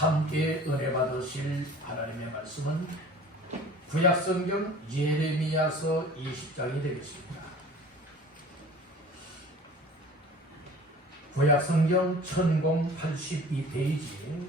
함께 은혜 받으실 하나님의 말씀은 구약성경 예레미야서 20장이 되겠습니다. 구약성경 1082페이지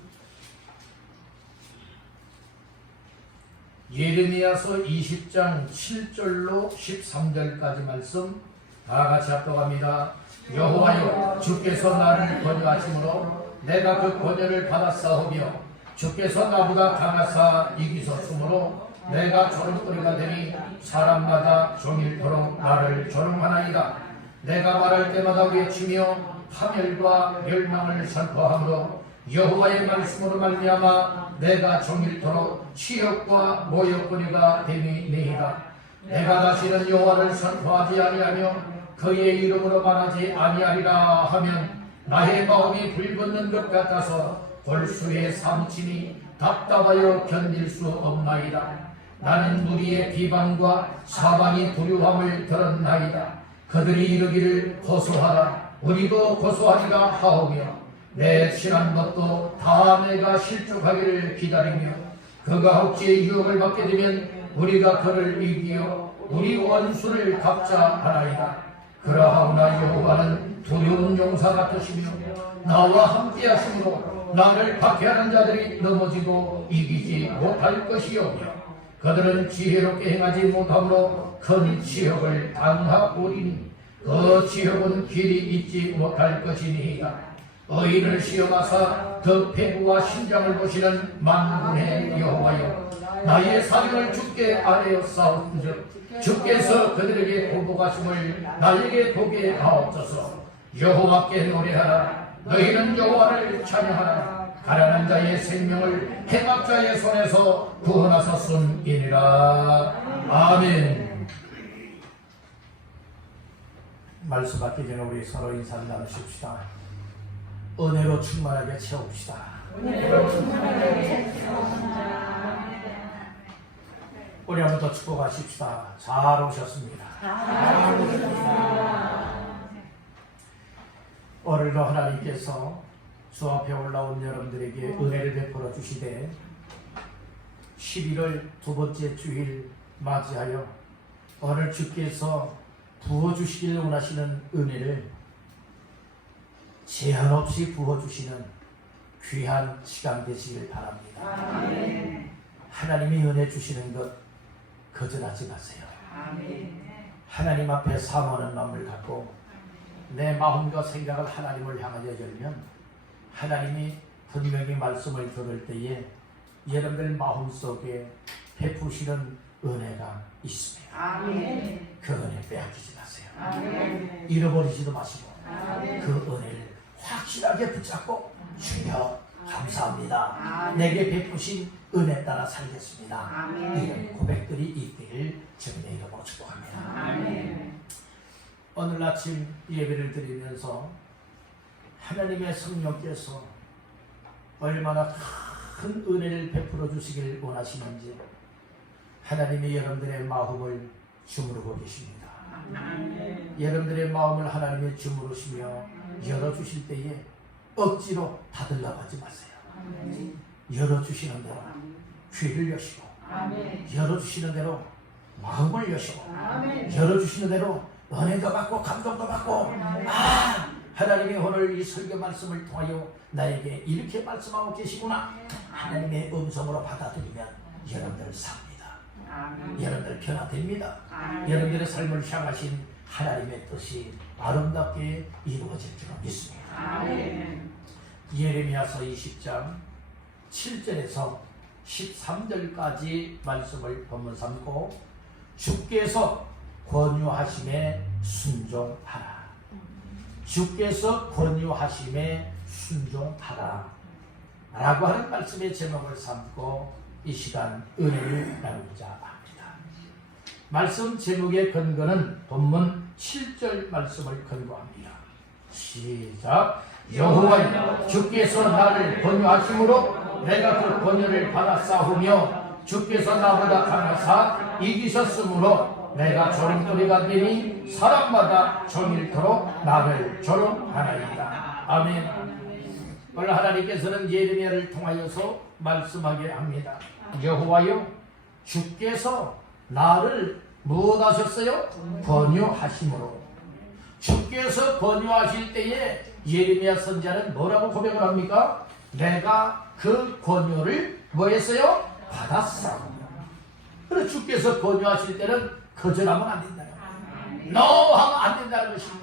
예레미야서 20장 7절로 13절까지 말씀 다같이 합독합니다. 여호와여, 주께서 나를 권유하심으로 내가 그 권유를 받았사오며 주께서 나보다 강하사 이기셨으므로 내가 조롱거리가 되니 사람마다 종일토록 나를 조롱하나이다. 내가 말할 때마다 외치며 파멸과 멸망을 선포하므로 여호와의 말씀으로 말미암아 내가 종일토록 치욕과 모욕거리가 되니이다. 내가 다시는 여호와를 선포하지 아니하며 그의 이름으로 말하지 아니하리라 하면 나의 마음이 불붙는 것 같아서 골수에 삼치니 답답하여 견딜 수 없나이다. 나는 무리의 비방과 사방이 두려움을 들었나이다. 그들이 이르기를 고소하라, 우리도 고소하리라 하오며 내 친한 것도 다 내가 실족하기를 기다리며 그가 혹시 유혹을 받게 되면 우리가 그를 이기어 우리 원수를 갚자 하나이다. 그러하오나 여호와는 두려운 용사 같으시며 나와 함께 하심으로 나를 박해하는 자들이 넘어지고 이기지 못할 것이오며 그들은 지혜롭게 행하지 못함으로 큰 치욕을 당하오리니 그 치욕은 길이 잊지 못할 것이니이다. 의인을 시험하사 그 폐부와 심장을 보시는 만군의 여호와여, 나의 사명을 주께 아뢰었사온즉 주께서 그들에게 보복하심을 나에게 보게 하옵소서. 여호와께 노래하라, 너희는 여호와를 찬양하라. 가난한 자의 생명을 행악자의 손에서 구원하셨음이니라. 아멘. 말씀 받기 전에 우리 서로 인사를 나누십시다. 은혜로 충만하게 채웁시다. 은혜로 충만하게 채웁시다. 우리 한번 더 축복하십시다. 잘 오셨습니다. 오늘도 하나님께서 주 앞에 올라온 여러분들에게 은혜를 베풀어 주시되 11월 두 번째 주일 맞이하여 오늘 주께서 부어주시길 원하시는 은혜를 제한 없이 부어주시는 귀한 시간 되시길 바랍니다. 아멘. 하나님이 은혜 주시는 것 거절하지 마세요. 아멘. 하나님 앞에 사모하는 마음을 갖고 내 마음과 생각을 하나님을 향하여 열면 하나님이 분명히 말씀을 들을 때에 여러분들 마음속에 베푸시는 은혜가 있습니다. 아멘. 그 은혜 빼앗기지 마세요. 아멘. 잃어버리지도 마시고 아멘. 그 은혜를 확실하게 붙잡고 주여 감사합니다. 아멘. 내게 베푸신 은혜 따라 살겠습니다. 아멘. 이런 고백들이 있기를 주님의 이름으로 축복합니다. 아멘. 오늘 아침 예배를 드리면서 하나님의 성령께서 얼마나 큰 은혜를 베풀어 주시길 원하시는지 하나님이 여러분들의 마음을 주무르고 계십니다. 아멘. 여러분들의 마음을 하나님이 주무르시며 열어주실 때에 억지로 닫으려고 하지 마세요. 아멘. 열어주시는 대로 귀를 여시고 아멘. 열어주시는 대로 마음을 여시고 아멘. 열어주시는 대로 은혜도 받고 감동도 받고 하나님이 오늘 이 설교 말씀을 통하여 나에게 이렇게 말씀하고 계시구나 하나님의 음성으로 받아들이면 여러분들 삽니다. 아멘. 여러분들 변화됩니다. 아멘. 여러분들의 삶을 향하신 하나님의 뜻이 아름답게 이루어질 줄 믿습니다. 아멘. 예레미야서 20장 7절에서 13절까지 말씀을 본문 삼고 주께서 권유하심에 순종하라. 주께서 권유하심에 순종하라 라고 하는 말씀의 제목을 삼고 이 시간 은혜를 나누고자 합니다. 말씀 제목의 근거는 본문 7절 말씀을 근거합니다. 시작. 여호와여, 주께서 나를 권유하심으로 내가 그 권유를 받아 싸우며 주께서 나보다 강하사 이기셨으므로 내가 조롱거리가 되니 사람마다 종일토록 나를 조롱하나이다. 아멘. 오늘 하나님께서는 예레미야를 통하여서 말씀하게 합니다. 여호와여, 주께서 나를 무엇하셨어요? 권유하심으로. 주께서 권유하실 때에 예레미야 선지자는 뭐라고 고백을 합니까? 내가 그 권유를 뭐했어요? 받았어. 그래서 주께서 권유하실 때는 거절하면 안 된다. No 하면 안 된다는 것입니다.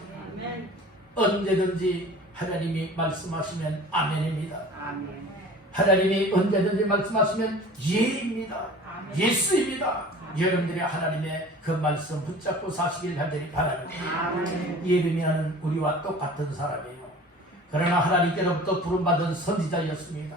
언제든지 하나님이 말씀하시면 아멘입니다. 하나님이 언제든지 말씀하시면 예입니다. 예수입니다. 여러분들이 하나님의 그 말씀 붙잡고 사시길 간절히 바랍니다. 예레미야는 우리와 똑같은 사람이에요. 그러나 하나님께로부터 부름받은 선지자였습니다.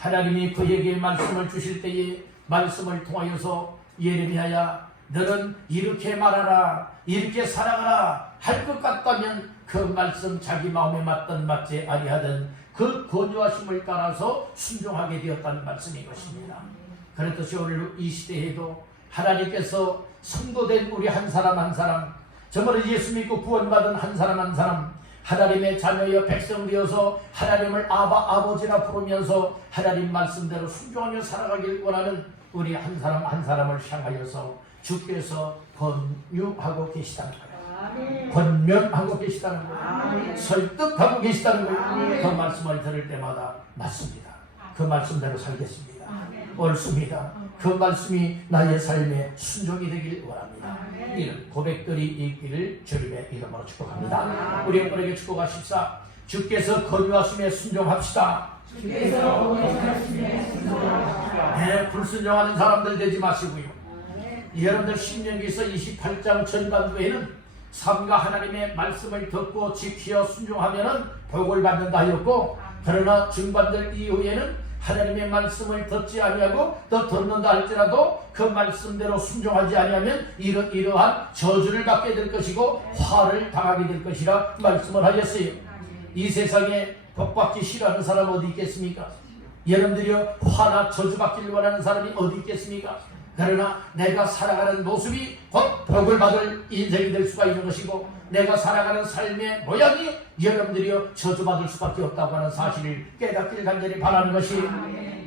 하나님이 그에게 말씀을 주실 때에 말씀을 통하여서 예레미야야, 너는 이렇게 말하라, 이렇게 살아가라 할 것 같다면 그 말씀 자기 마음에 맞든 맞지 아니하든 그 권유하심을 따라서 순종하게 되었다는 말씀인 것입니다. 그렇듯이 오늘 이 시대에도 하나님께서 성도된 우리 한 사람 한 사람, 정말 예수 믿고 구원받은 한 사람 한 사람, 하나님의 자녀여 백성 되어서 하나님을 아버지라 부르면서 하나님 말씀대로 순종하며 살아가길 원하는 우리 한 사람 한 사람을 향하여서 주께서 권유하고 계시다는 거예요. 권면하고 계시다는 거예요. 설득하고 계시다는 거예요. 그 말씀을 들을 때마다 맞습니다. 그 말씀대로 살겠습니다. 옳습니다. 그 말씀이 나의 삶의 순종이 되길 원합니다. 이런 고백들이 있기를 주님의 이름으로 축복합니다. 우리 여러분에게 축복하십사. 주께서 권유하심에 순종합시다. 네, 불순종하는 사람들 되지 마시고요. 여러분들 신명기서 28장 전반부에는 삼가 하나님의 말씀을 듣고 지키어 순종하면은 복을 받는다 하였고, 그러나 중반절 이후에는 하나님의 말씀을 듣지 아니하고 또 듣는다 할지라도 그 말씀대로 순종하지 아니하면 이러한 저주를 받게 될 것이고 화를 당하게 될 것이라 말씀을 하셨어요. 이 세상에 복받기 싫어하는 사람 어디 있겠습니까? 여러분들이요, 화나 저주받기를 원하는 사람이 어디 있겠습니까? 그러나 내가 살아가는 모습이 곧 복을 받을 인생이 될 수가 있는 것이고, 내가 살아가는 삶의 모양이 여러분들이요 저주받을 수밖에 없다고 하는 사실을 깨닫기를 간절히 바라는 것이,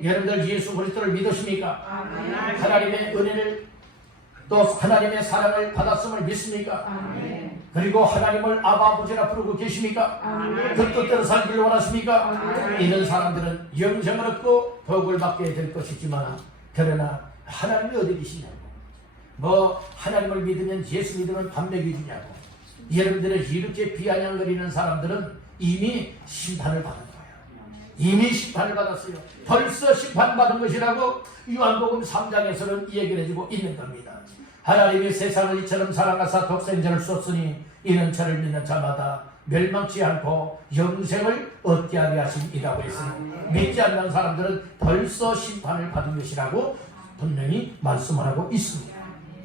여러분들 예수 그리스도를 믿으십니까? 하나님의 은혜를 또 하나님의 사랑을 받았음을 믿습니까? 그리고 하나님을 아버지라 부르고 계십니까? 그 뜻대로 살기를 원하십니까? 이런 사람들은 영생을 얻고 복을 받게 될 것이지만, 그러나 하나님이 어디 계시냐고, 뭐 하나님을 믿으면 예수 믿으면 밥 먹여주냐고, 여러분들의 이렇게 비아냥거리는 사람들은 이미 심판을 받은 거예요. 이미 심판을 받았어요. 벌써 심판받은 것이라고 요한복음 3장에서는 얘기를 해주고 있는 겁니다. 하나님이 세상을 이처럼 사랑하사 독생자를 쏟으니 이는 저를 믿는 자마다 멸망치 않고 영생을 얻게 하게 하심이라고 했으니, 믿지 않는 사람들은 벌써 심판을 받은 것이라고 분명히 말씀을 하고 있습니다.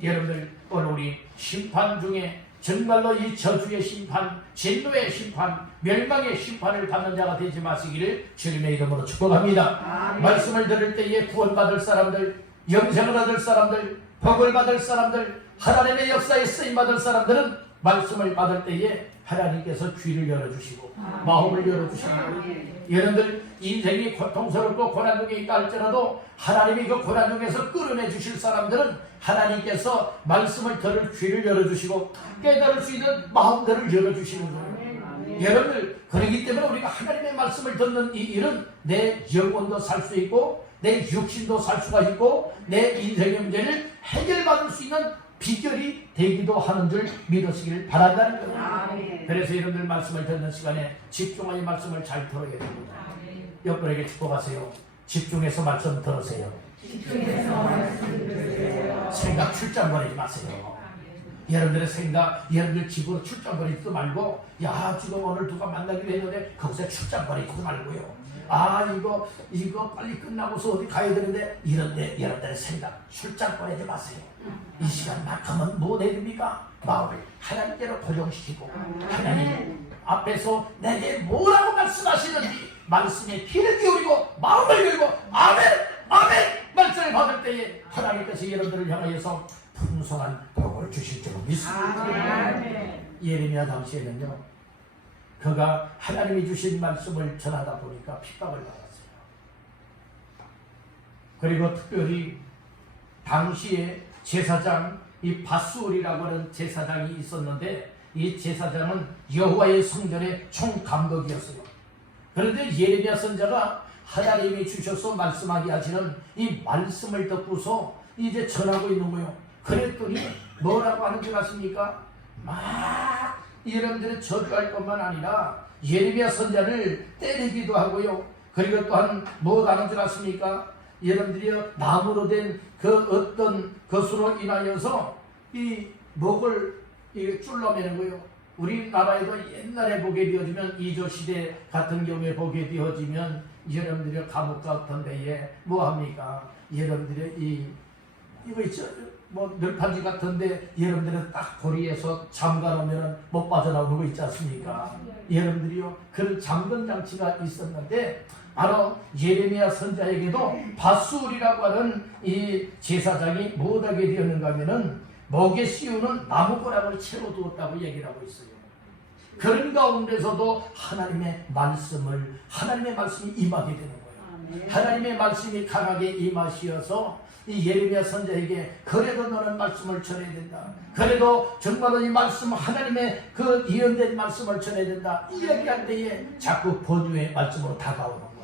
여러분들, 오늘 우리 심판 중에 정말로 이 저주의 심판, 진노의 심판, 멸망의 심판을 받는 자가 되지 마시기를 주님의 이름으로 축복합니다. 말씀을 들을 때에 구원받을 사람들, 영생을 얻을 사람들, 복을 받을 사람들, 하나님의 역사에 쓰임받을 사람들은 말씀을 받을 때에 하나님께서 귀를 열어주시고 마음을 열어주시고, 여러분들 인생이 고통스럽고 고난 중에 있다 할지라도 하나님이 그 고난 중에서 끌어내 주실 사람들은 하나님께서 말씀을 들을 귀를 열어주시고 깨달을 수 있는 마음들을 열어주시는 거예요. 여러분들, 그렇기 때문에 우리가 하나님의 말씀을 듣는 이 일은 내 영혼도 살 수 있고 내 육신도 살 수가 있고 내 인생의 문제를 해결받을 수 있는 비결이 되기도 하는 줄 믿으시길 바란다는 거예요. 그래서 여러분들 말씀을 듣는 시간에 집중하여 말씀을 잘 들어야 됩니다. 옆분에게 축복하세요. 집중해서 말씀 들으세요. 생각 출장 보내지 마세요. 여러분들의 생각, 여러분들 집으로 출장 보내지도 말고, 야 지금 오늘 누가 만나기로 했는데 그곳에 출장 보내지도 말고요. 아 이거 빨리 끝나고서 어디 가야 되는데, 이런데 여러분들의 생각 출장 보내지 마세요. 이 시간만큼은 뭐 내립니까? 마음을 하나님께로 고정시키고 하나님 앞에서 내게 뭐라고 말씀하시는지 말씀에 귀를 기울이고 마음을 열고 아멘 아멘 말씀을 받을 때에 하나님께서 여러분들을 향하여서 풍성한 복을 주실 줄 믿습니다. 예레미야 당시에는요, 그가 하나님이 주신 말씀을 전하다 보니까 핍박을 받았어요. 그리고 특별히 당시에 제사장 이 바수울이라고 하는 제사장이 있었는데 이 제사장은 여호와의 성전의 총감독이었어요. 그런데 예레미야 선지자가 하나님이 주셔서 말씀하게 하시는 이 말씀을 듣고서 이제 전하고 있는 거예요. 그랬더니 뭐라고 하는 줄 아십니까? 막 여러분들이 저주할 것만 아니라 예레미야 선지자를 때리기도 하고요. 그리고 또한 뭐가 하는 줄 아십니까? 여러분들이 나무로 된 그 어떤 것으로 인하여서 이 목을 쫄라매는 거예요. 우리나라에도 옛날에 보게 되어지면 이조시대 같은 경우에 보게 되어지면 여러분들이 감옥 같은 데에 뭐합니까? 여러분들이 이거 있죠? 뭐 널판지 같은데 여러분들은 딱 고리에서 잠가놓으면 못 빠져나오는 거 있지 않습니까? 여러분들이요 그런 잠금 장치가 있었는데 바로 예레미야 선지자에게도 바수울이라고 하는 이 제사장이 못하게 되었는가 하면은 목에 씌우는 나무고랑을 채로 두었다고 얘기를 하고 있어요. 그런 가운데서도 하나님의 말씀이 임하게 되는 거예요. 하나님의 말씀이 강하게 임하시어서 이 예레미야 선지자에게 그래도 너는 말씀을 전해야 된다. 그래도 정말로 이 말씀 하나님의 그 예언된 말씀을 전해야 된다. 이야기할 때에 자꾸 권유의 말씀으로 다가오는 거예요.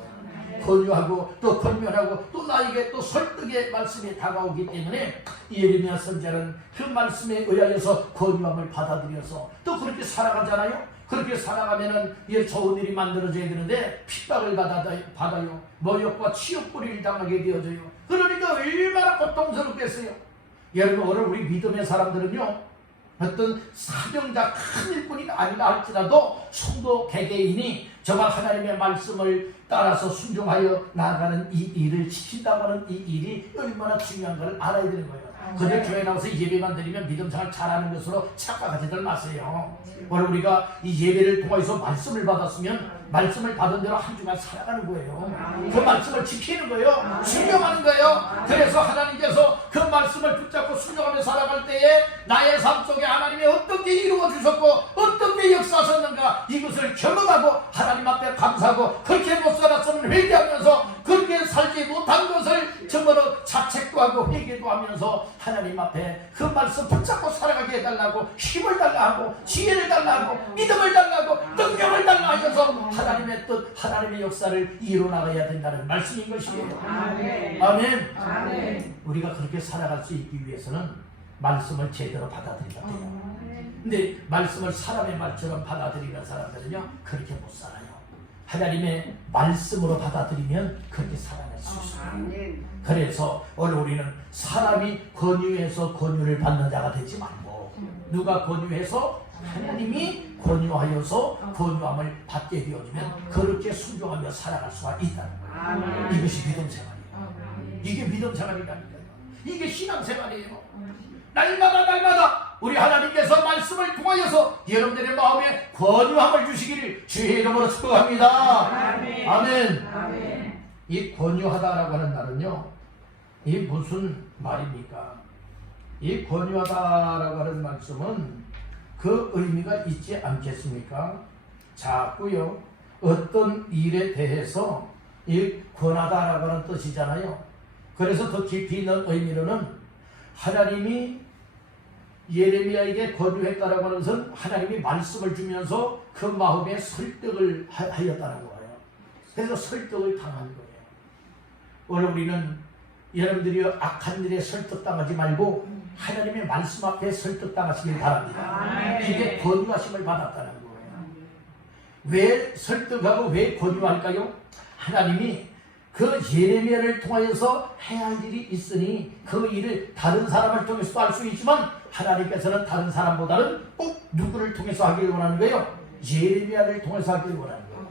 권유하고 또 권면하고 또 나에게 또 설득의 말씀이 다가오기 때문에 예레미야 선지자는 그 말씀에 의하여서 권유함을 받아들여서 또 그렇게 살아가잖아요. 그렇게 살아가면은 좋은 일이 만들어져야 되는데 핍박을 받아요. 모욕과 치욕거리를 당하게 되어져요. 그러니까 얼마나 고통스럽겠어요. 여러분 오늘 우리 믿음의 사람들은요 어떤 사명자 큰 일꾼이 아니라 할지라도 성도 개개인이 정말 하나님의 말씀을 따라서 순종하여 나아가는 이 일을 지킨다고 하는 이 일이 얼마나 중요한 걸 알아야 되는 거예요. 그냥 교회 나와서 예배만 드리면 믿음 생활 잘하는 것으로 착각하지들 마세요. 오늘 우리가 이 예배를 통해서 말씀을 받았으면 말씀을 받은 대로 한 주간 살아가는 거예요. 그 말씀을 지키는 거예요. 순종하는 거예요. 그래서 하나님께서 그 말씀을 붙잡고 순종하며 살아갈 때에 나의 삶 속에 하나님이 어떻게 이루어 주셨고 어떻게 역사하셨는가 이것을 경험하고 하나님 앞에 감사하고 그렇게 못 살았으면 회개하면서 그렇게 살지 못한 것을 정말로 자책도 하고 회개도 하면서 하나님 앞에 그 말씀 붙잡고 살아가게 해달라고 힘을 달라 하고 지혜를 달라 하고 믿음을 달라 하고 능력을 달라 하셔서 하나님의 뜻 하나님의 역사를 이뤄나가야 된다는 말씀인 것이에요. 아멘. 아멘. 아멘. 우리가 그렇게 살아갈 수 있기 위해서는 말씀을 제대로 받아들여야 돼요. 근데 말씀을 사람의 말처럼 받아들이는 사람들은요 그렇게 못 살아요. 하나님의 말씀으로 받아들이면 그렇게 살아낼 수 있어요. 그래서 오늘 우리는 사람이 권유해서 권유를 받는 자가 되지 말고 누가 권유해서 하나님이 권유하여서 권유함을 받게 되어지면 그렇게 순종하며 살아갈 수가 있다는 거예요. 이것이 믿음 생활이에요. 이게 믿음 생활이라는 거예요. 이게 신앙 생활이에요. 날마다 우리 하나님께서 말씀을 통하여서 여러분들의 마음에 권유함을 주시기를 주의 이름으로 축복합니다. 아멘. 아멘. 아멘. 이 권유하다라고 하는 말은요, 이 무슨 말입니까? 이 권유하다라고 하는 말씀은 그 의미가 있지 않겠습니까? 자꾸요 어떤 일에 대해서 이 권하다라고 하는 뜻이잖아요. 그래서 더 깊이 있는 의미로는 하나님이 예레미야에게 권유했다라고 하는 것은 하나님이 말씀을 주면서 그 마음에 설득을 하였다는 거예요. 그래서 설득을 당한 거예요. 오늘 우리는 여러분들이 악한 일에 설득당하지 말고 하나님의 말씀 앞에 설득당하시길 바랍니다. 이게 권유하심을 받았다는 거예요. 왜 설득하고 왜 권유할까요? 하나님이 그 예레미야를 통하여서 해야 할 일이 있으니 그 일을 다른 사람을 통해서도 할 수 있지만 하나님께서는 다른 사람보다는 꼭 누구를 통해서 하길 원하는 거예요? 예레미야를 통해서 하길 원하는 거예요.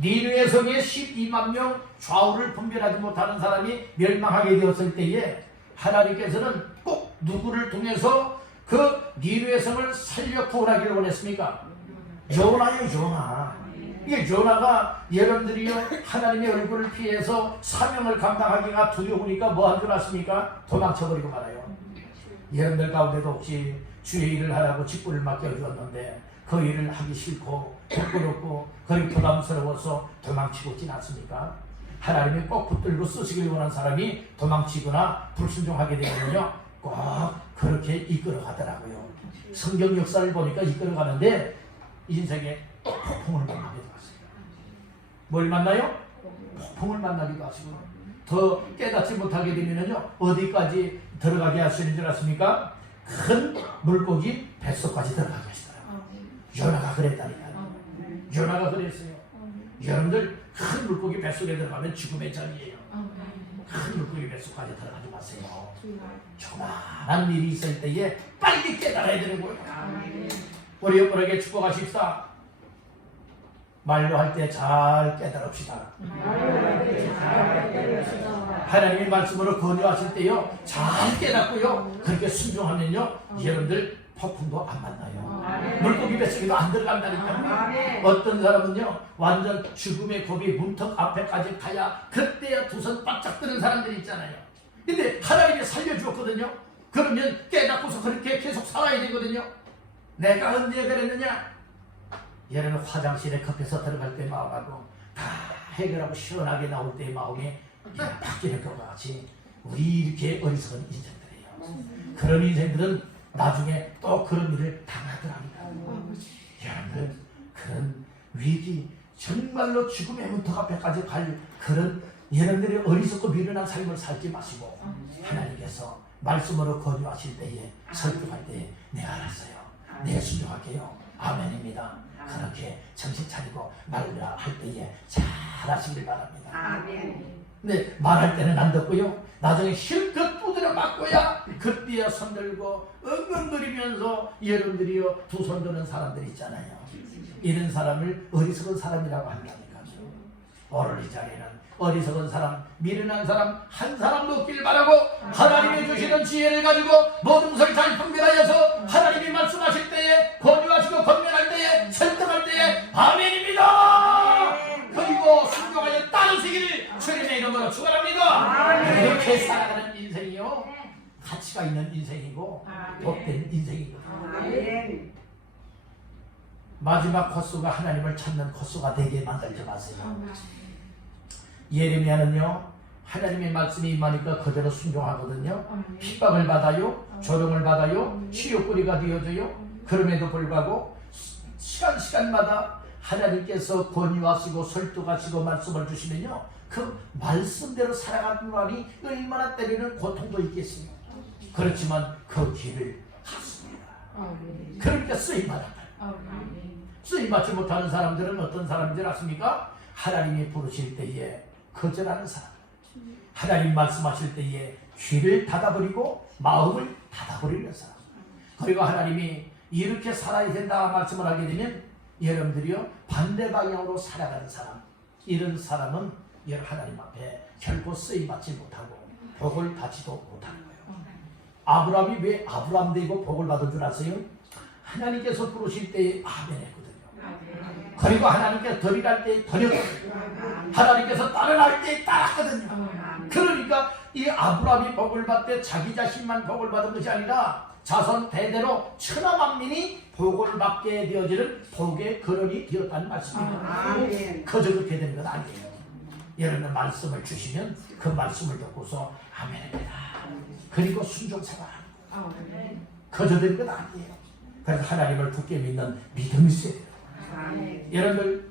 니느웨 성에 12만 명 좌우를 분별하지 못하는 사람이 멸망하게 되었을 때에 하나님께서는 꼭 누구를 통해서 그 니느웨 성을 살려 구원하기를 원했습니까? 요나요, 요나. 이게 요나가 여러분들이요 하나님의 얼굴을 피해서 사명을 감당하기가 두려우니까 뭐 한 줄 아십니까? 도망쳐버리고 말아요. 여러분들 가운데도 혹시 주의 일을 하라고 직분을 맡겨주었는데 그 일을 하기 싫고 부끄럽고 그리 부담스러워서 도망치고 있지 않습니까? 하나님이 꼭 붙들고 쓰시길 원하는 사람이 도망치거나 불순종하게 되면요 꼭 그렇게 이끌어가더라고요. 성경 역사를 보니까 이끌어가는데 인생에 폭풍을 만나기도 하세요. 뭘 만나요? 폭풍을 만나기도 하시고 더 깨닫지 못하게 되면요 어디까지 들어가게 하시는 줄 아십니까? 큰 물고기 뱃속까지 들어가게 하시더라고요. 요나가 그랬다니까요. 요나가 그랬어요. 여러분들 큰 물고기 뱃속에 들어가면 죽음의 전이에요. 큰 물고기 뱃속까지 들어가지 마세요. 조그마한 일이 있을 때에 빨리 깨달아야 되는 거예요. 우리 여러분에게 축복하십시다. 말로 할 때 잘 깨달읍시다. 하나님의 말씀으로 권유하실 때요 잘 깨닫고요 그렇게 순종하면요 여러분들 폭풍도 안 만나요. 물고기 뱃속에도 안 들어간다니까요. 어떤 사람은요 완전 죽음의 고비 문턱 앞에까지 가야 그때야 두 손 바짝 드는 사람들이 있잖아요. 근데 하나님이 살려주었거든요. 그러면 깨닫고서 그렇게 계속 살아야 되거든요. 내가 언제 그랬느냐? 여러분 화장실에 급해서 들어갈 때 마음하고 다 해결하고 시원하게 나올 때의 마음이 바뀌는 것과 같이 우리 이렇게 어리석은 인생들이에요. 그런 인생들은 나중에 또 그런 일을 당하더랍니다. 여러분들 그런 위기 정말로 죽음의 문턱 앞에까지 갈 그런 여러분들의 어리석고 미련한 삶을 살지 마시고 하나님께서 말씀으로 권유하실 때에 설득할 때에 내가 알았어요. 내가 순종할게요. 아멘입니다. 그렇게 정신 차리고 말을 할 때에 잘 하시길 바랍니다. 아멘. 네, 말할 때는 안 듣고요. 나중에 실컷 두드려 맞고야 그때야 손 들고 엉엉거리면서 여러분들이요 두 손 드는 사람들 있잖아요. 이런 사람을 어리석은 사람이라고 한다니까요. 오늘 이 자리는 어리석은 사람, 미련한 사람 한 사람도 없길 바라고 하나님이 주시는 지혜를 가지고 모든 것을 잘 분별하여서 하나님이 말씀하실 때에 권유하시고 권면할 때에 설득할 때에 아멘입니다. 그리고 순종하여 따르시기를 주님의 이름으로 축원합니다. 이렇게 살아가는 인생이요 가치가 있는 인생이고 복된 인생이거든요. 아멘. 마지막 코스가 하나님을 찾는 코스가 되게 만들지 마세요. 예레미야는요 하나님의 말씀이 임하니까 그대로 순종하거든요. 핍박을 받아요, 조롱을 받아요, 치욕거리가 되어져요. 그럼에도 불구하고 시간마다 하나님께서 권유하시고 설득하시고 말씀을 주시면요 그 말씀대로 살아가는 사람이 얼마나 때리는 고통도 있겠습니까? 그렇지만 그 길을 갔습니다. 그러니까 쓰임받았다. 쓰임받지 못하는 사람들은 어떤 사람인지 아십니까? 하나님이 부르실 때에 거절하는 사람, 하나님 말씀하실 때에 귀를 닫아버리고 마음을 닫아버리는 사람, 그리고 하나님이 이렇게 살아야 된다 말씀을 하게 되면 여러분들이요 반대 방향으로 살아가는 사람, 이런 사람은 하나님 앞에 결코 쓰임받지 못하고 복을 받지도 못하는 거예요. 아브라함이 왜 아브라함 되고 복을 받은 줄 아세요? 하나님께서 부르실 때에 아멘 했거든요. 그리고 하나님께서 덜이랄 때에 덜이었거든요. 하나님께서 따르랄 때에 따랐거든요. 그러니까 이 아브라함이 복을 받되 자기 자신만 복을 받은 것이 아니라 자손 대대로 천하 만민이 복을 받게 되어지는 복의 근원이 되었다는 말씀입니다. 그저 그렇게 되는 건 아니에요. 여러분 말씀을 주시면 그 말씀을 듣고서 아멘입니다. 그리고 순종생활하는 거예요. 그저 되는 건 아니에요. 그래서 하나님을 굳게 믿는 믿음이 있어야 돼요. 여러분들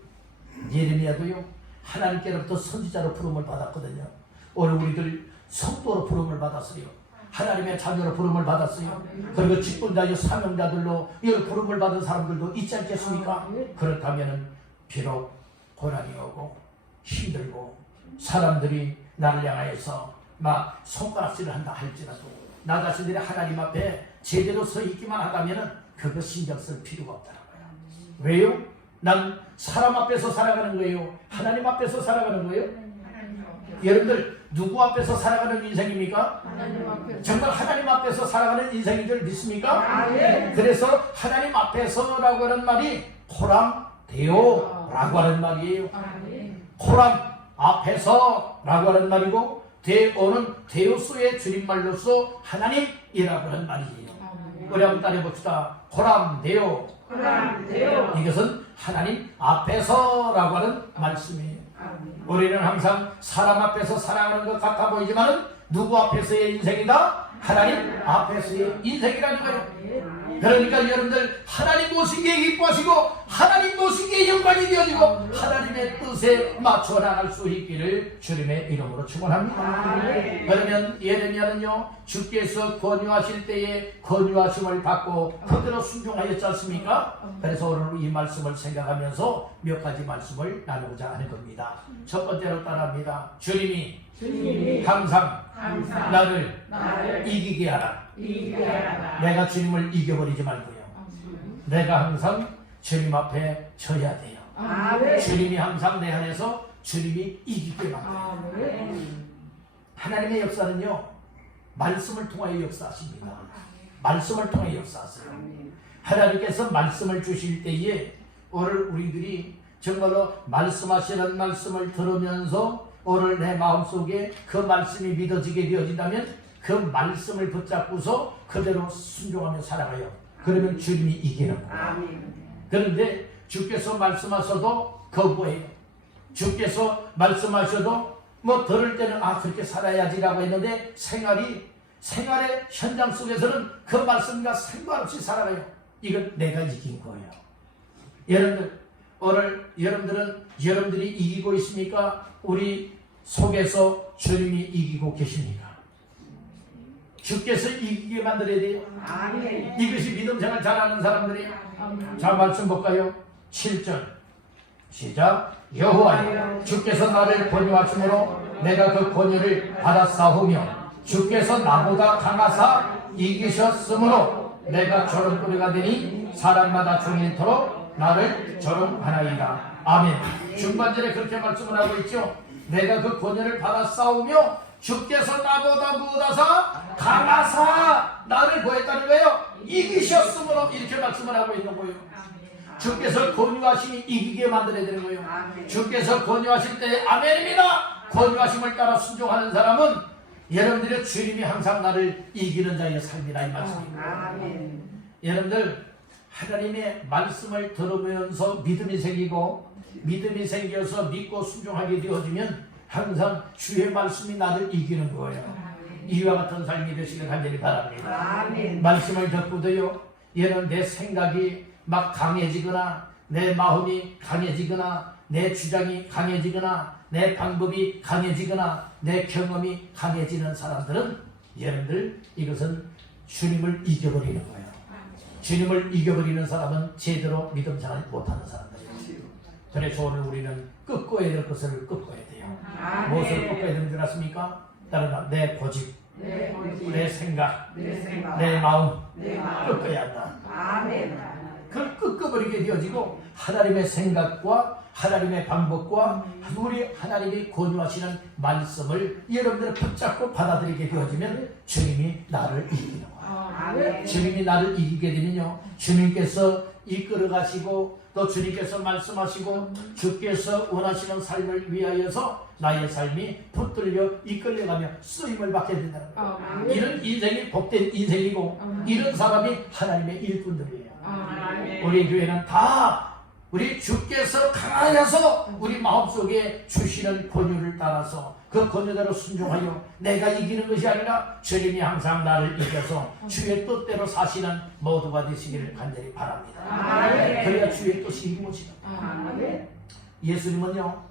예레미야도요 하나님께로부터 선지자로 부름을 받았거든요. 오늘 우리들 성도로 부름을 받았어요. 하나님의 자녀로 부름을 받았어요. 그리고 직분자여 사명자들로 이 부름을 받은 사람들도 있지 않겠습니까? 그렇다면 비록 고난이 오고 힘들고 사람들이 나를 향하여서 막 손가락질을 한다 할지라도 나 자신들이 하나님 앞에 제대로 서 있기만 하다면 그거 신경 쓸 필요가 없더라고요. 왜요? 난 사람 앞에서 살아가는 거예요? 하나님 앞에서 살아가는 거예요? 여러분들 누구 앞에서 살아가는 인생입니까? 정말 하나님 앞에서 살아가는 인생인 줄 믿습니까? 그래서 하나님 앞에서라고 하는 말이 코람데오라고 하는 말이에요. 코람 앞에서라고 하는 말이고 데오는 데오스의 줄임말로서 하나님이라고 하는 말이에요. 우리 한번 따라해봅시다. 코람데오 그러한대요. 이것은 하나님 앞에서라고 하는 말씀이에요. 아멘. 우리는 항상 사람 앞에서 살아가는 것 같아 보이지만 누구 앞에서의 인생이다? 하나님 앞에서의 인생이라는 거예요. 그러니까 여러분들 하나님 모시기에 기뻐하시고 하나님 모시기에 영광이 되어지고 하나님의 뜻에 맞춰 나갈 수 있기를 주님의 이름으로 축원합니다. 아멘. 그러면 예레미야는요 주께서 권유하실 때에 권유하심을 받고 그대로 순종하였지 않습니까? 그래서 오늘 이 말씀을 생각하면서 몇 가지 말씀을 나누고자 하는 겁니다. 첫 번째로 따라합니다. 주님이 항상 나를 이기게 하라. 내가 주님을 이겨버리지 말고요. 내가 항상 주님 앞에 져야 돼요. 아멘. 주님이 항상 내 안에서 주님이 이기게 만들어요. 하나님의 역사는요 말씀을 통하여 역사하십니다. 말씀을 통해 역사하세요. 하나님께서 말씀을 주실 때에 오늘 우리들이 정말로 말씀하시는 말씀을 들으면서 오늘 내 마음속에 그 말씀이 믿어지게 되어진다면 그 말씀을 붙잡고서 그대로 순종하며 살아가요. 그러면 주님이 이기는 거예요. 아멘. 그런데 주께서 말씀하셔도 거부해요. 주께서 말씀하셔도 뭐 들을 때는 그렇게 살아야지라고 했는데 생활의 현장 속에서는 그 말씀과 상관없이 살아가요. 이건 내가 이긴 거예요. 여러분들 오늘 여러분들이 이기고 있습니까? 우리 속에서 주님이 이기고 계십니까? 주께서 이기게 만들어야 돼요. 아멘. 이것이 믿음 생활 잘하는 사람들이에요. 자 말씀 볼까요? 7절 시작. 여호와여 주께서 나를 권유하심으로 내가 그 권유를 받았사오며 주께서 나보다 강하사 이기셨으므로 내가 조롱거리가 되니 사람마다 종일토록 나를 조롱하나이다. 아멘. 중반절에 그렇게 말씀을 하고 있죠. 내가 그 권유를 받았사오며 주께서 나보다 무다사 강하사 나를 보였다는 거예요. 이기셨으므로 이렇게 말씀을 하고 있는 거예요. 주께서 권유하심이 이기게 만들어야 되는 거예요. 주께서 권유하실 때 아멘입니다. 권유하심을 따라 순종하는 사람은 여러분들의 주님이 항상 나를 이기는 자의 삶이라 이 말씀입니다. 아멘. 여러분들 하나님의 말씀을 들으면서 믿음이 생기고 믿음이 생겨서 믿고 순종하게 되어지면 항상 주의 말씀이 나를 이기는 거예요. 이와 같은 삶이 되시길 간절히 바랍니다. 아멘. 말씀을 듣고도요 얘는 내 생각이 막 강해지거나 내 마음이 강해지거나 내 주장이 강해지거나 내 방법이 강해지거나 내 경험이 강해지는 사람들은 여러분들 이것은 주님을 이겨버리는 거예요. 주님을 이겨버리는 사람은 제대로 믿음 생활 못하는 사람들이에요. 그래서 오늘 우리는 끊어야 될 것을 끊어야 돼요. 무엇을 끊어야 되는 줄 아십니까? 다른 내 고집, 내 생각, 내 마음 끊어야 한다. 아멘. 그걸 끊어버리게 되어지고 하나님의 생각과 하나님의 방법과 우리 하나님이 권유하시는 말씀을 여러분들이 붙잡고 받아들이게 되어지면 주님이 나를 이기는 거예요. 아멘. 주님이 나를 이기게 되면요 주님께서 이끌어 가시고 또 주님께서 말씀하시고 주께서 원하시는 삶을 위하여서 나의 삶이 붙들려 이끌려가며 쓰임을 받게 된다는 거예요. 이런 인생이 복된 인생이고 이런 사람이 하나님의 일꾼들이에요. 우리 교회는 다 우리 주께서 강하여서 우리 마음속에 주시는 권유를 따라서 그 권유대로 순종하여 내가 이기는 것이 아니라 주님이 항상 나를 이겨서 주의 뜻대로 사시는 모두가 되시기를 간절히 바랍니다. 아멘. 그래야 주의 뜻이 이루어지는 아멘. 예수님은요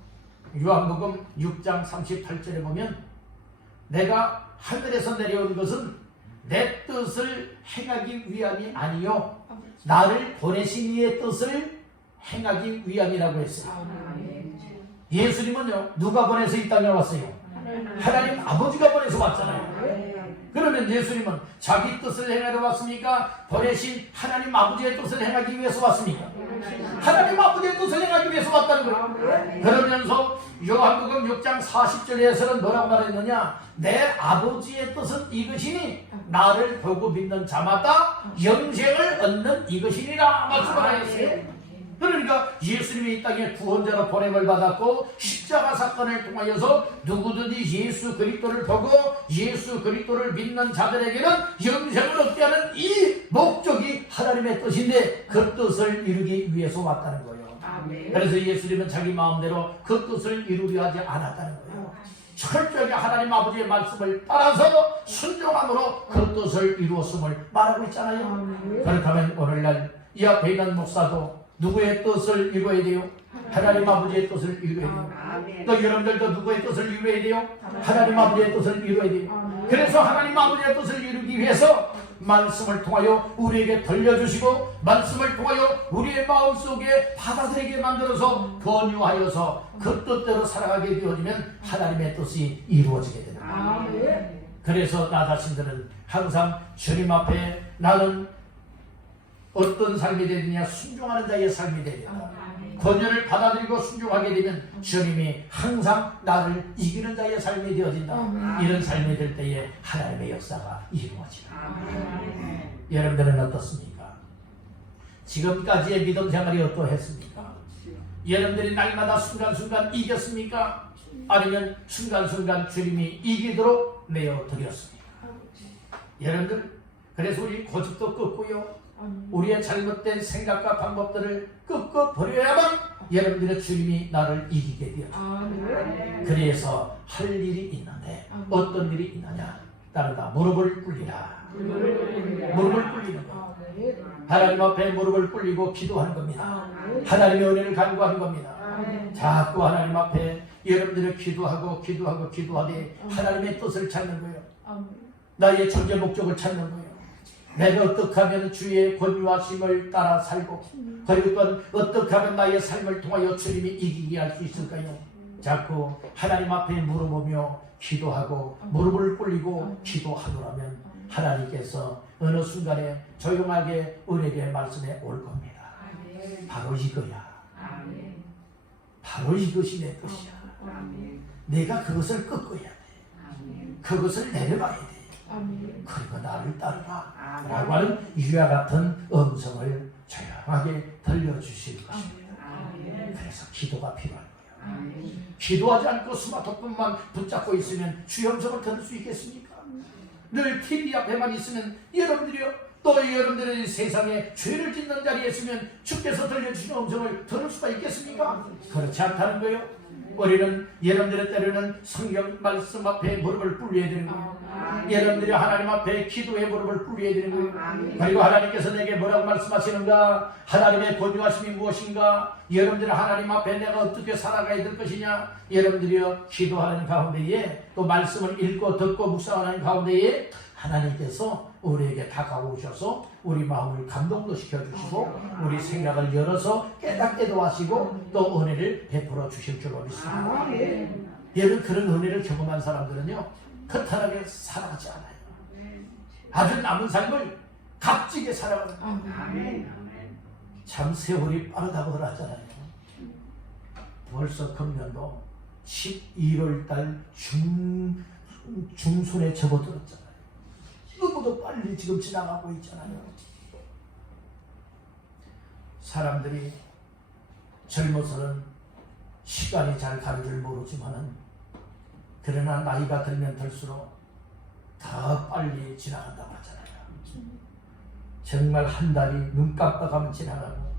요한복음 6장 38절에 보면 내가 하늘에서 내려온 것은 내 뜻을 행하기 위함이 아니요 나를 보내신 이의 뜻을 행하기 위함이라고 했어요. 예수님은요 누가 보내서 이 땅에 왔어요? 하나님 아버지가 보내서 왔잖아요. 그러면 예수님은 자기 뜻을 행하러 왔습니까? 보내신 하나님 아버지의 뜻을 행하기 위해서 왔습니까? 하나님 아버지의 뜻을 행하기 위해서 왔다는 거예요. 그러면서 요한복음 6장 40절에서는 뭐라고 말했느냐? 내 아버지의 뜻은 이것이니 나를 보고 믿는 자마다 영생을 얻는 이것이니라 말씀을 하였어요. 그러니까 예수님이 이 땅에 구원자로 보냄을 받았고 십자가 사건을 통하여서 누구든지 예수 그리스도를 보고 예수 그리스도를 믿는 자들에게는 영생을 얻게 하는 이 목적이 하나님의 뜻인데 그 뜻을 이루기 위해서 왔다는 거예요. 아멘. 그래서 예수님은 자기 마음대로 그 뜻을 이루려 하지 않았다는 거예요. 철저하게 하나님 아버지의 말씀을 따라서 순종함으로 그 뜻을 이루었음을 말하고 있잖아요. 그렇다면 오늘날 이 앞에 있는 목사도 누구의 뜻을 이루어야 돼요? 하나님 아버지의 뜻을 이루어야 돼요. 아멘. 또 여러분들도 누구의 뜻을 이루어야 돼요? 하나님 아버지의 뜻을 이루어야 돼요. 그래서 하나님 아버지의 뜻을 이루기 위해서 말씀을 통하여 우리에게 들려주시고 말씀을 통하여 우리의 마음속에 받아들이게 만들어서 권유하여서 그 뜻대로 살아가게 되어지면 하나님의 뜻이 이루어지게 됩니다. 아멘. 그래서 나 자신들은 항상 주님 앞에 나는 어떤 삶이 되느냐 순종하는 자의 삶이 되리라. 권유를 받아들이고 순종하게 되면 주님이 항상 나를 이기는 자의 삶이 되어진다. 이런 삶이 될 때에 하나님의 역사가 이루어집니다. 여러분들은 어떻습니까? 지금까지의 믿음 생활이 어떠했습니까? 여러분들이 날마다 순간순간 이겼습니까? 아니면 순간순간 주님이 이기도록 내어드렸습니까? 여러분들 그래서 우리 고집도 꺾고요, 우리의 잘못된 생각과 방법들을 끄고 버려야만 여러분들의 주님이 나를 이기게 되어요. 그래서 할 일이 있는데 어떤 일이 있느냐? 따르다 무릎을 꿇리라. 무릎을 꿇리는 거. 하나님 앞에 무릎을 꿇리고 기도하는 겁니다. 하나님의 은혜를 간구하는 겁니다. 자꾸 하나님 앞에 여러분들이 기도하되 하나님의 뜻을 찾는 거예요. 나의 존재 목적을 찾는 거예요. 내가 어떻게 하면 주의 권유하심을 따라 살고 그리고 또한 어떻게 하면 나의 삶을 통하여 주님이 이기게 할 수 있을까요? 자꾸 하나님 앞에 물어보며 기도하고 무릎을 꿇리고 기도하노라면 하나님께서 어느 순간에 조용하게 우리에게 말씀해 올 겁니다. 바로 이거야. 바로 이것이 내 뜻이야. 내가 그것을 꺾어야 돼. 그것을 내려가야 돼. 그리고 나를 따르라 라고 하는 이와 같은 음성을 조용하게 들려주실 것입니다. 그래서 기도가 필요한 거예요. 기도하지 않고 스마트폰만 붙잡고 있으면 주의 음성을 들을 수 있겠습니까? 늘 TV 앞에만 있으면 여러분들이요, 또 여러분들의 세상에 죄를 짓는 자리에 있으면 주께서 들려주시는 음성을 들을 수가 있겠습니까? 그렇지 않다는 거예요. 우리는 여러분들의 때로는 성경 말씀 앞에 무릎을 꿇려야 되는 거예요. 여러분들이 하나님 앞에 기도의 무릎을 꿇려야 되는 거예요. 그리고 하나님께서 내게 뭐라고 말씀하시는가? 하나님의 권유하심이 무엇인가? 여러분들이 하나님 앞에 내가 어떻게 살아가야 될 것이냐? 여러분들이요, 기도하는 가운데에 또 말씀을 읽고 듣고 묵상하는 가운데에 하나님께서 우리에게 다가오셔서 우리 마음을 감동도 시켜주시고 우리 생각을 열어서 깨닫게도 하시고 또 은혜를 베풀어 주실 줄로 믿습니다. 여러분, 그런 은혜를 경험한 사람들은요, 허탈하게 살아가지 않아요. 아주 남은 삶을 값지게 살아가는. 참 세월이 빠르다고 그러잖아요. 벌써 금년도 11월달 중순에 접어들었잖아요. 너무도 빨리 지금 지나가고 있잖아요. 사람들이 젊어서는 시간이 잘 가는 줄 모르지만은 그러나 나이가 들면 들수록 더 빨리 지나간다고 하잖아요. 정말 한 달이 눈 깜빡하면 지나가고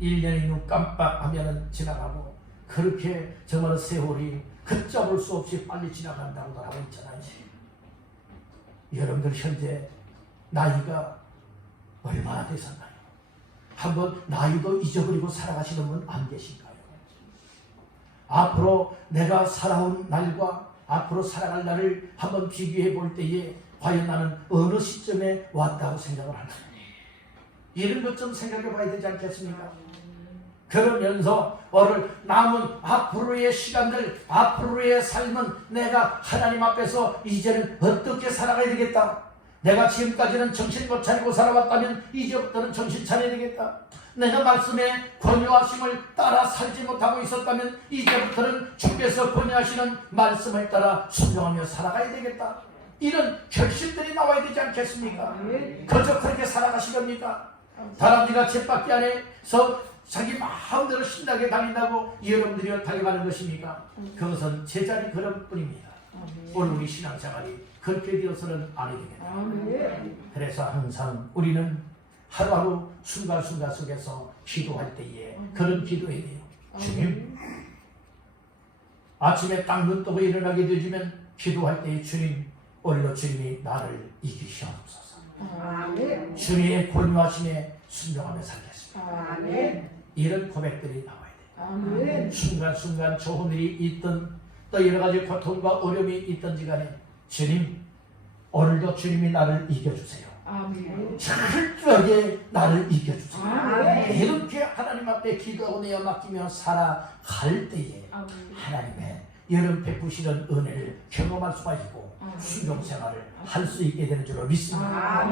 1년이 눈 깜빡하면 지나가고 그렇게 정말 세월이 걷잡을 수 없이 빨리 지나간다고 하고 있잖아요. 여러분들 현재 나이가 얼마나 되셨나요? 한번 나이도 잊어버리고 살아가시는 분 안 계신가요? 앞으로 내가 살아온 날과 앞으로 살아갈 날을 한번 비교해 볼 때에 과연 나는 어느 시점에 왔다고 생각을 하나? 이런 것 좀 생각해 봐야 되지 않겠습니까? 그러면서 오늘 남은 앞으로의 시간들, 앞으로의 삶은 내가 하나님 앞에서 이제는 어떻게 살아가야 되겠다. 내가 지금까지는 정신 못 차리고 살아왔다면 이제부터는 정신 차려야 되겠다. 내가 말씀에 권유하심을 따라 살지 못하고 있었다면 이제부터는 주께서 권유하시는 말씀을 따라 순종하며 살아가야 되겠다. 이런 결심들이 나와야 되지 않겠습니까? 그저 그렇게 살아가시렵니까? 다람쥐가 쳇바퀴 안에서 자기 마음대로 신나게 달린다고 여러분들이 달려가는 것입니까? 그것은 제자리 걸음뿐입니다. 오늘 우리 신앙생활이 그렇게 되어서는 안 됩니다. 그래서 항상 우리는 하루하루 순간순간 속에서 기도할 때에 그런 기도해야 돼요. 주님, 아침에 딱 눈 뜨고 일어나게 되면 기도할 때에 주님, 오늘도 주님이 나를 이기시옵소서. 주님의 권유하심에 순종하며 살겠습니다. 이런 고백들이 나와야 돼요. 순간순간 좋은 일이 있든 또 여러 가지 고통과 어려움이 있든지 간에 주님, 오늘도 주님이 나를 이겨주세요. 철저하게 나를 이겨주세요. 이렇게 하나님 앞에 기도하고 내어 맡기며 살아갈 때에 하나님의 여러분 베푸시는 은혜를 경험할 수가 있고 순종생활을 할 수 있게 되는 줄로 믿습니다.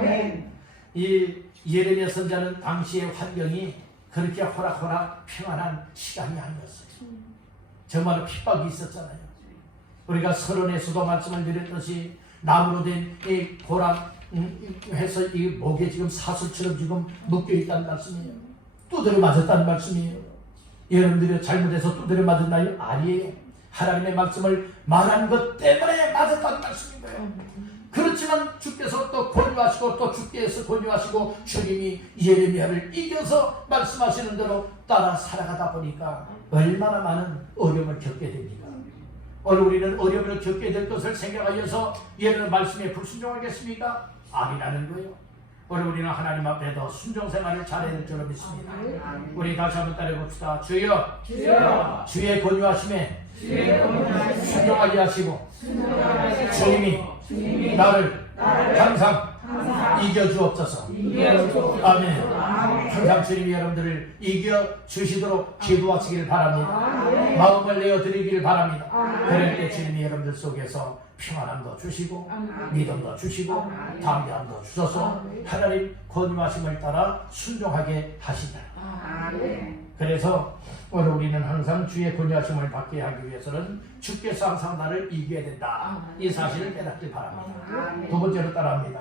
이 예레미야 선지자는 당시의 환경이 그렇게 호락호락 평안한 시간이 아니었어요. 정말 핍박이 있었잖아요. 우리가 서론에서도 말씀을 드렸듯이 나무로 된 이 고랑 해서 이 목에 지금 사슬처럼 지금 묶여 있다는 말씀이에요. 두드려 맞았다는 말씀이에요. 여러분들이 잘못해서 두드려 맞았나요? 아니에요. 하나님의 말씀을 말한 것 때문에 맞았다는 말씀인 거예요. 그렇지만 주께서 또 권유하시고 또 주께서 권유하시고 주님이 예레미야를 이겨서 말씀하시는 대로 따라 살아가다 보니까 얼마나 많은 어려움을 겪게 됩니까? 오늘 우리는 어려움을 겪게 될 것을 생각하여서 예레미야 말씀에 불순종하겠습니까? 아니라는 거예요. 오늘 우리는 하나님 앞에도 순종생활을 잘해야 될 줄로 믿습니다. 우리 다시 한번 따라해봅시다. 주여, 주의 권유하심에 순종하게 하시고 주님이 나를 항상 이겨주옵소서. 아멘. 항상 주님이 여러분들을 이겨주시도록 기도하시길 바랍니다. 마음을 내어드리길 바랍니다. 그럴 때 주님이 여러분들 속에서 평안함도 주시고 믿음도 주시고 담대함도 주셔서 하나님 권유하심을 따라 순종하게 하시다. 그래서 오늘 우리는 항상 주의 권유하심을 받게 하기 위해서는 주께서 항상 나를 이겨야 된다. 이 사실을 깨닫길 바랍니다. 두 번째로 따라합니다.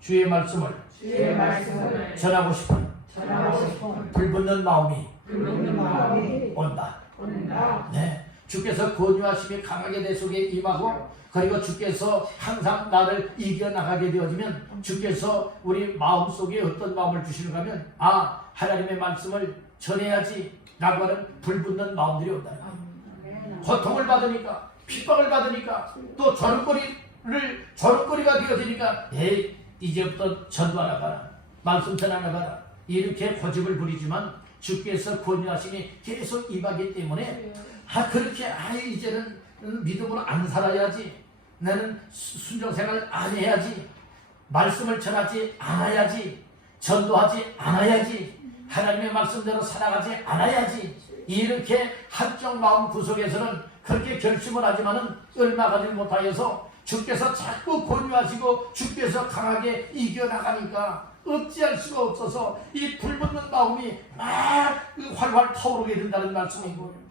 주의 말씀을 전하고 싶은 불붙는 마음이 온다. 네, 주께서 권유하심이 강하게 내 속에 임하고 그리고 주께서 항상 나를 이겨나가게 되어지면 주께서 우리 마음속에 어떤 마음을 주시는가 하면 하나님의 말씀을 전해야지 라고 하는 불붙는 마음들이 온다. 고통을 받으니까 핍박을 받으니까 또 저녁거리가 되어지니까 이제부터 전도하나가라 말씀 전하나가라 이렇게 고집을 부리지만 주께서 권유하심이 계속 임하기 때문에 그렇게 이제는 믿음으로 안 살아야지 나는 순종생활 안 해야지 말씀을 전하지 않아야지 전도하지 않아야지 하나님의 말씀대로 살아가지 않아야지 이렇게 한쪽 마음 구석에서는 그렇게 결심을 하지만은 얼마 가지 못하여서 주께서 자꾸 권유하시고 주께서 강하게 이겨나가니까 어찌할 수가 없어서 이 불붙는 마음이 막 활활 타오르게 된다는 말씀이고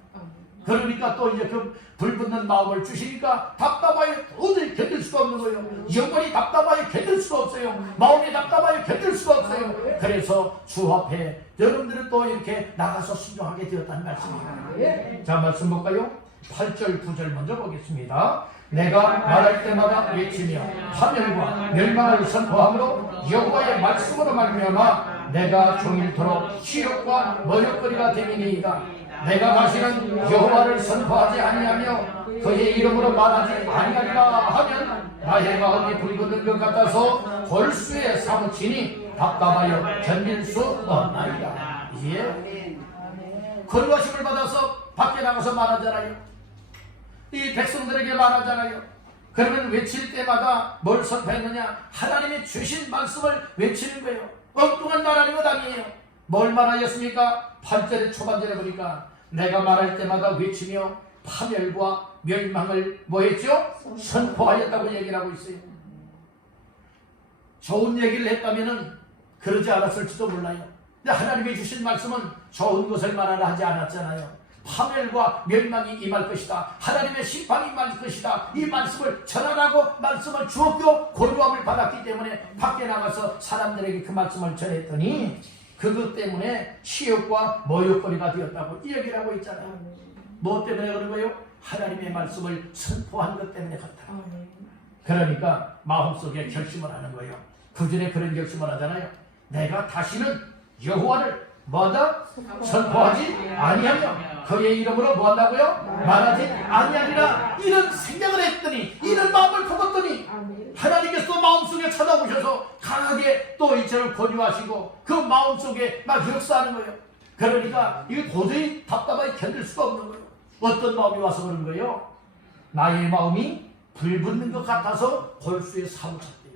그러니까 또 이제 그 불붙는 마음을 주시니까 답답하여 도저히 견딜 수가 없는 거예요. 영혼이 답답하여 견딜 수가 없어요. 마음이 답답하여 견딜 수가 없어요. 그래서 주 앞에 여러분들은 또 이렇게 나가서 순종하게 되었다는 말씀이에요. 자, 말씀 볼까요? 8절 9절 먼저 보겠습니다. 내가 말할 때마다 외치며 파멸과 멸망을 선포함으로 여호와의 말씀으로 말미암아 내가 종일토록 치욕과 머뭇거리가 되니이다. 내가 다시는 여호와를 선포하지 아니하며 그의 이름으로 말하지 아니하리라 하면 나의 마음이 불붙는 것 같아서 골수에 사무치니 답답하여 견딜 수 없나이다. 예. 권유하심을 받아서 밖에 나가서 말하잖아요. 이 백성들에게 말하잖아요. 그러면 외칠 때마다 뭘 선포했느냐? 하나님이 주신 말씀을 외치는 거예요. 엉뚱한 말하는 것 아니에요. 뭘 말하였습니까? 8절의 초반절에 보니까 내가 말할 때마다 외치며 파멸과 멸망을 뭐 했죠? 선포하였다고 얘기를 하고 있어요. 좋은 얘기를 했다면 그러지 않았을지도 몰라요. 근데 하나님이 주신 말씀은 좋은 것을 말하라 하지 않았잖아요. 파멸과 멸망이 임할 것이다. 하나님의 심판이 임할 것이다. 이 말씀을 전하라고 말씀을 주었고 권유함을 받았기 때문에 밖에 나가서 사람들에게 그 말씀을 전했더니 그것 때문에 치욕과 모욕거리가 되었다고 이야기를 하고 있잖아요. 뭐 때문에 그런 거예요? 하나님의 말씀을 선포한 것 때문에 그렇다. 그러니까 마음속에 결심을 하는 거예요. 그 전에 그런 결심을 하잖아요. 내가 다시는 여호와를 뭐한다? 선포하지 아니하며 그의 이름으로 뭐한다고요? 말하지 아니하리라. 이런 생각을 했더니, 이런 마음을 품었더니 하나님께서 마음속에 찾아오셔서 강하게 또 이처럼 권유하시고 그 마음속에 막 역사하는 거예요. 그러니까 이게 도저히 답답하게 견딜 수가 없는 거예요. 어떤 마음이 와서 그런 거예요? 나의 마음이 불붙는 것 같아서 골수에 사무쳤대요.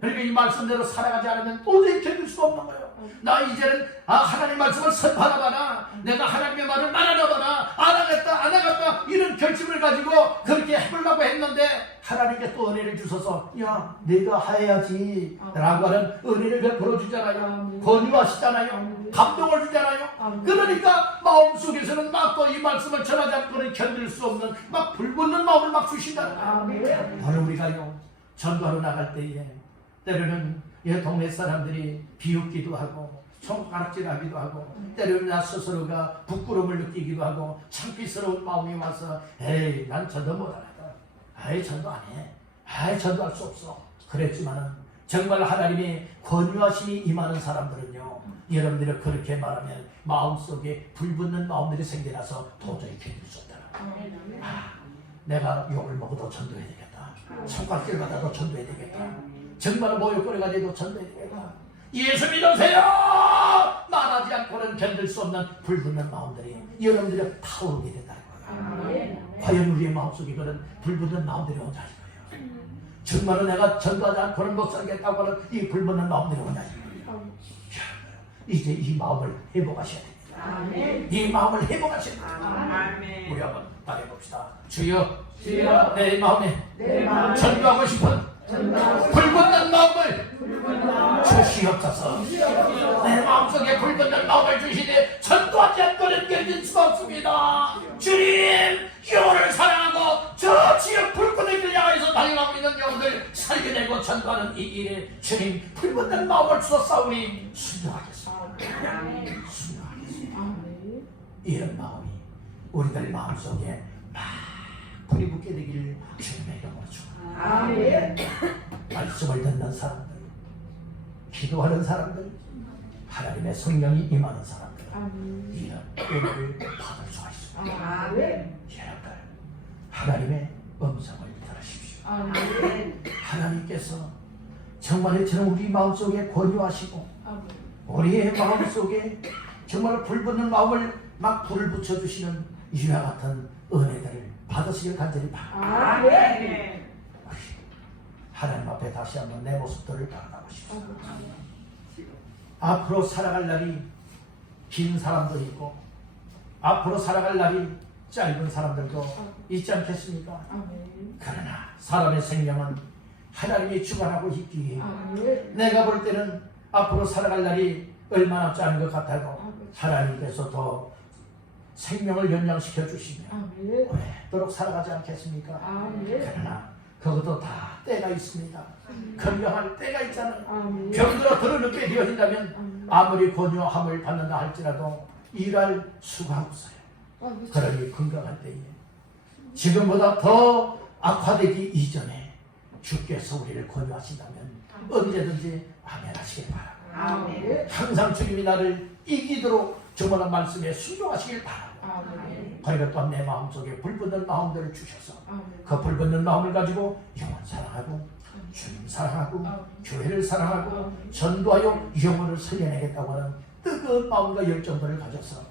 그러니까 이 말씀대로 살아가지 않으면 도저히 견딜 수가 없는 거예요. 나 이제는 하나님 말씀을 선포하나 봐라, 내가 하나님의 말을 말하나 봐라, 안 하겠다 이런 결심을 가지고 그렇게 해보려고 했는데 하나님께 또 은혜를 주셔서 야 내가 해야지 라고 하는 은혜를 베풀어 주잖아요. 권유하시잖아요. 감동을 주잖아요. 그러니까 마음속에서는 막 또 이 말씀을 전하지 않고는 견딜 수 없는 막 불붙는 마음을 막 주신다는 거예요. 오늘 우리가요 전도하러 나갈 때에 때로는 이 동네 사람들이 비웃기도 하고 손가락질하기도 하고 때로는 나 스스로가 부끄러움을 느끼기도 하고 창피스러운 마음이 와서 에이 난 전도 못하다, 아이 전도 안해, 아이 전도할 수 없어 그랬지만은 정말 하나님의 권유하심이 임하는 사람들은요 여러분들이 그렇게 말하면 마음속에 불붙는 마음들이 생겨나서 도저히 견딜 수 없다. 내가 욕을 먹어도 전도해야 되겠다, 손가락질 받아도 전도해야 되겠다, 정말 모욕거리가 돼도 전도해야 되겠다, 예수 믿으세요 말하지 않고는 견딜 수 없는 불붙는 마음들이 여러분들이 타오르게 된다는 거예요. 과연 우리의 마음속에 그런 불붙는 마음들이 오냐 이거예요. 정말로 내가 전도하지 않고는 못 살겠다고 하는 이 불붙는 마음들이 오냐 이거예요. 이제 이 마음을 회복하셔야 됩니다. 이 마음을 회복하셔야 됩니다. 우리 한번 따라해봅시다. 주여, 내 마음에 전도하고 싶은 불붙는 마음을 주시옵소서. 내 마음속에 불붙는 마음을 주시되 전도하지 않고는 견딜 수가 없습니다. 주님, 영혼을 사랑하고 저 지역 불꽃의 길 향해서 달려가고 있는 영혼들 살려내고 전도하는 이 일에 주님 불붙는 마음을 주셨사오니 순종하겠습니다. 이런 마음이 우리들 마음속에 막 불이 붙게 되기를 주님의 이름으로 축원합니다. 말씀을 듣는 사람들, 기도하는 사람들, 하나님의 성령이 임하는 사람들, 이런 은혜를 받을 수가 있습니다. 여러분들 하나님의 음성을 들으십시오. 하나님께서 정말 이처럼 우리 마음속에 권유하시고 우리의 마음속에 정말 불붙는 마음을 막 불을 붙여주시는 이와 같은 은혜들을 받으시길 간절히 바랍니다. 하나님 앞에 다시 한번 내 모습들을 바라보고 싶습니다. 앞으로 살아갈 날이 긴 사람도 있고 앞으로 살아갈 날이 짧은 사람들도 있지 않겠습니까? 그러나 사람의 생명은 하나님이 주관하고 있기에 내가 볼 때는 앞으로 살아갈 날이 얼마나 짧은 것 같아도 하나님께서 더 생명을 연장시켜 주시면 오래도록 살아가지 않겠습니까? 그러나 그것도 다 때가 있습니다. 건강할 때가 있잖아요. 병들어 들어눕게 되어진다면 아무리 권유함을 받는다 할지라도 일할 수가 없어요. 그러니 건강할 때에 지금보다 더 악화되기 이전에 주께서 우리를 권유하신다면 언제든지 아멘 하시길 바랍니다. 항상 주님이 나를 이기도록 정말 말씀에 순종하시길 바랍니다. 그러니까 또한 내 마음속에 불붙는 마음들을 주셔서 그 불붙는 마음을 가지고 영혼 사랑하고 주님 사랑하고 교회를 사랑하고 전도하여 영혼을 살려내겠다고 하는 뜨거운 마음과 열정들을 가져서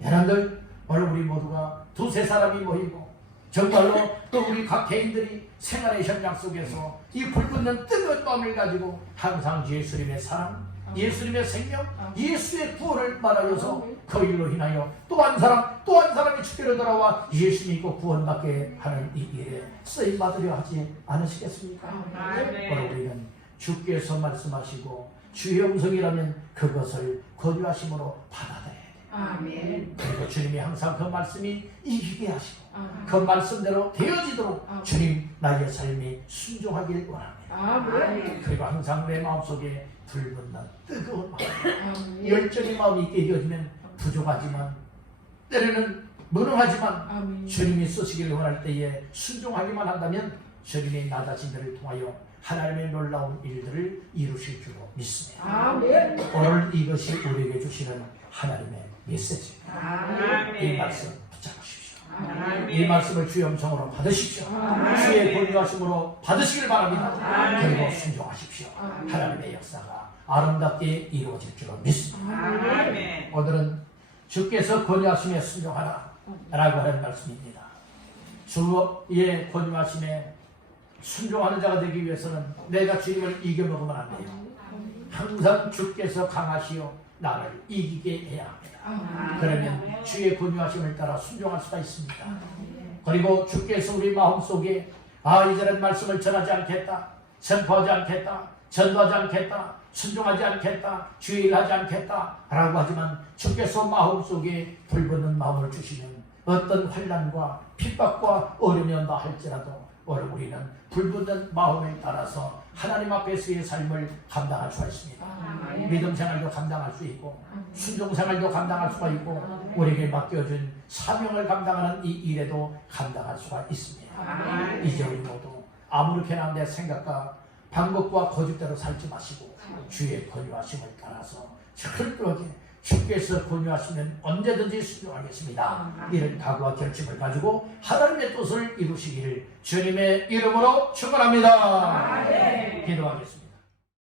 여러분들 오늘 우리 모두가 두세 사람이 모이고 정말로 또 우리 각 개인들이 생활의 현장 속에서 이 불붙는 뜨거운 마음을 가지고 항상 예수님의 사랑, 예수님의 생명, 예수의 구원을 말하여서 그 일로 인하여 또 한 사람이 주께로 돌아와 예수 믿고 구원받게 하는 이 일에 쓰임받으려 하지 않으시겠습니까? 오늘 우리는 주께서 말씀하시고 주의 음성이라면 그것을 권유하심으로 받아들여야 아멘. 그리고 주님이 항상 그 말씀이 이기게 하시고 아멘. 그 말씀대로 되어지도록 아멘. 주님 나의 삶이 순종하길 원합니다. 아멘. 그리고 항상 내 마음속에 불붙는 뜨거운 마음, 아멘. 열정의 마음이 깨어지면 부족하지만 때로는 무능하지만 아멘. 주님이 쓰시기를 원할 때에 순종하기만 한다면 주님이 나 자신들을 통하여 하나님의 놀라운 일들을 이루실 줄로 믿습니다. 아멘. 오늘 이것이 우리에게 주시는 하나님의 메시지입니다. 아멘. 이 말씀 붙잡으십시오. 아멘. 이 말씀을 주의 음성으로 받으십시오. 아멘. 주의 권유하심으로 받으시길 바랍니다. 아멘. 그리고 순종하십시오. 아멘. 하나님의 역사가 아름답게 이루어질 줄로 믿습니다. 아멘. 오늘은 주께서 권유하심에 순종하라 라고 하는 말씀입니다. 주의 권유하심에 순종하는 자가 되기 위해서는 내가 주님을 이겨먹으면 안 돼요. 항상 주께서 강하시어 나를 이기게 해야 합니다. 그러면 주의 권유하심을 따라 순종할 수가 있습니다. 그리고 주께서 우리 마음속에 이제는 말씀을 전하지 않겠다, 선포하지 않겠다, 전도하지 않겠다, 순종하지 않겠다, 주의 일하지 않겠다 라고 하지만 주께서 마음속에 불붙는 마음을 주시면 어떤 환난과 핍박과 어려움이 온다 할지라도 오늘 우리는 불붙는 마음에 따라서 하나님 앞에서의 삶을 감당할 수가 있습니다. 믿음 생활도 감당할 수 있고 순종 생활도 감당할 수가 있고 우리에게 맡겨준 사명을 감당하는 이 일에도 감당할 수가 있습니다. 이제 우리 모두 아무렇게나 내 생각과 방법과 고집대로 살지 마시고 주의 권유하심을 따라서 철저하게 주께서 권유하시면 언제든지 순종하겠습니다. 이런 각오와 결심을 가지고 하나님의 뜻을 이루시기를 주님의 이름으로 축원합니다. 기도하겠습니다.